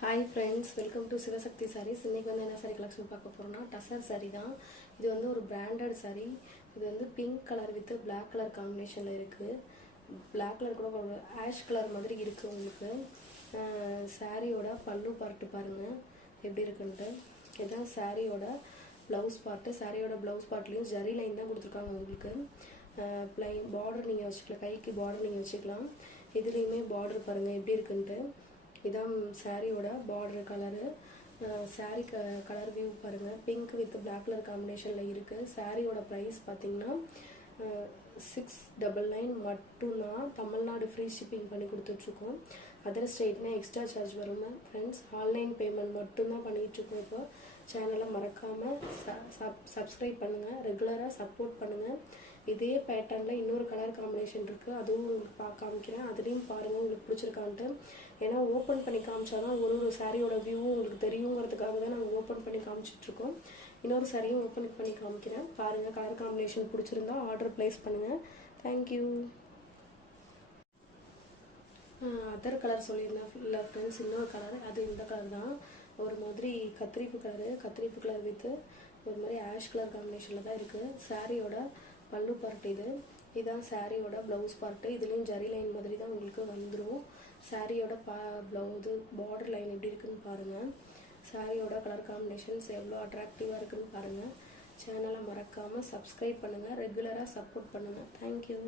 Hi friends, welcome to Sivasakti Sarees. இன்னைக்கு வந்து என்ன saree collection பார்க்க போறோம்னா டசர் saree தான். இது வந்து ஒரு branded saree. இது வந்து pink color with black color combinationல இருக்கு. Black color கூட ash color மாதிரி இருக்கு உங்களுக்கு. சாரியோட பல்லு பார்ட் பாருங்க எப்படி இருக்குன்னு. இதான் சாரியோட blouse part. சாரியோட blouse partலயும் ஜரி லைன் தான் கொடுத்திருக்காங்க உங்களுக்கு. plain border நீங்க வச்சுக்கலாம், கைக்கு border நீங்க வச்சுக்கலாம். இதுலயுமே border பாருங்க எப்படி இருக்குன்னு. இதான் சாரியோட border colour. Sorry colour view பாருங்க, பிங்க் வித் black கலர் காம்பினேஷன்ல இருக்கு. சாரியோட பிரைஸ் பாத்தீங்கன்னா 699 மட்டும் தான். தமிழ்நாடு ஃப்ரீ ஷிப்பிங் பண்ணி கொடுத்துட்டு இருக்கோம். அதர் ஸ்டேட்னா எக்ஸ்ட்ரா சார்ஜ் வரும் ஃப்ரெண்ட்ஸ். ஆன்லைன் பேமெண்ட் மட்டும் தான் பண்ணிட்டு இருக்கோம். இப்போ சேனலை மறக்காம சப்ஸ்கிரைப் பண்ணுங்க, ரெகுலரா சப்போர்ட் பண்ணுங்க. இதே பேட்டர்ன்ல இன்னொரு கலர் காம்பினேஷன் இருக்கு, அதுவும் உங்களுக்கு காமிக்கிறேன். அதுலயும் பாருங்க உங்களுக்கு பிடிச்சிருக்கான்ட்டு. ஏன்னா ஓப்பன் பண்ணி காமிச்சாதான் ஒரு சாரியோட வியூவும் உங்களுக்கு தெரியுங்கிறதுக்காக தான் நாங்கள் ஓப்பன் பண்ணி காமிச்சிட்டு இருக்கோம். இன்னொரு சாரியும் ஓப்பன் பண்ணி காமிக்கிறேன் பாருங்க. கலர் காம்பினேஷன் பிடிச்சிருந்தா ஆர்டர் பிளேஸ் பண்ணுங்க. தேங்க்யூ. அதர் கலர் சொல்லியிருந்தேன் ஃப்ரெண்ட்ஸ், இன்னொரு கலர், அது இந்த கலர் தான். ஒரு மாதிரி கத்திரிப்பு கலர் வித் ஒரு மாதிரி ஆஷ் கலர் காம்பினேஷனில் தான் இருக்குது. சாரியோட பல்லு பார்ட் இதான் சாரியோட ப்ளவுஸ் பார்ட்டு. இதுலேயும் ஜரி லைன் மாதிரி தான் உங்களுக்கு வந்துடும். சாரியோட ப்ளவுஸு பார்டர் லைன் எப்படி இருக்குன்னு பாருங்கள். சாரியோட கலர் காம்பினேஷன்ஸ் எவ்வளோ அட்ராக்டிவாக இருக்குன்னு பாருங்கள். சேனலை மறக்காமல் சப்ஸ்கிரைப் பண்ணுங்கள், ரெகுலராக சப்போர்ட் பண்ணுங்கள். தேங்க்யூ.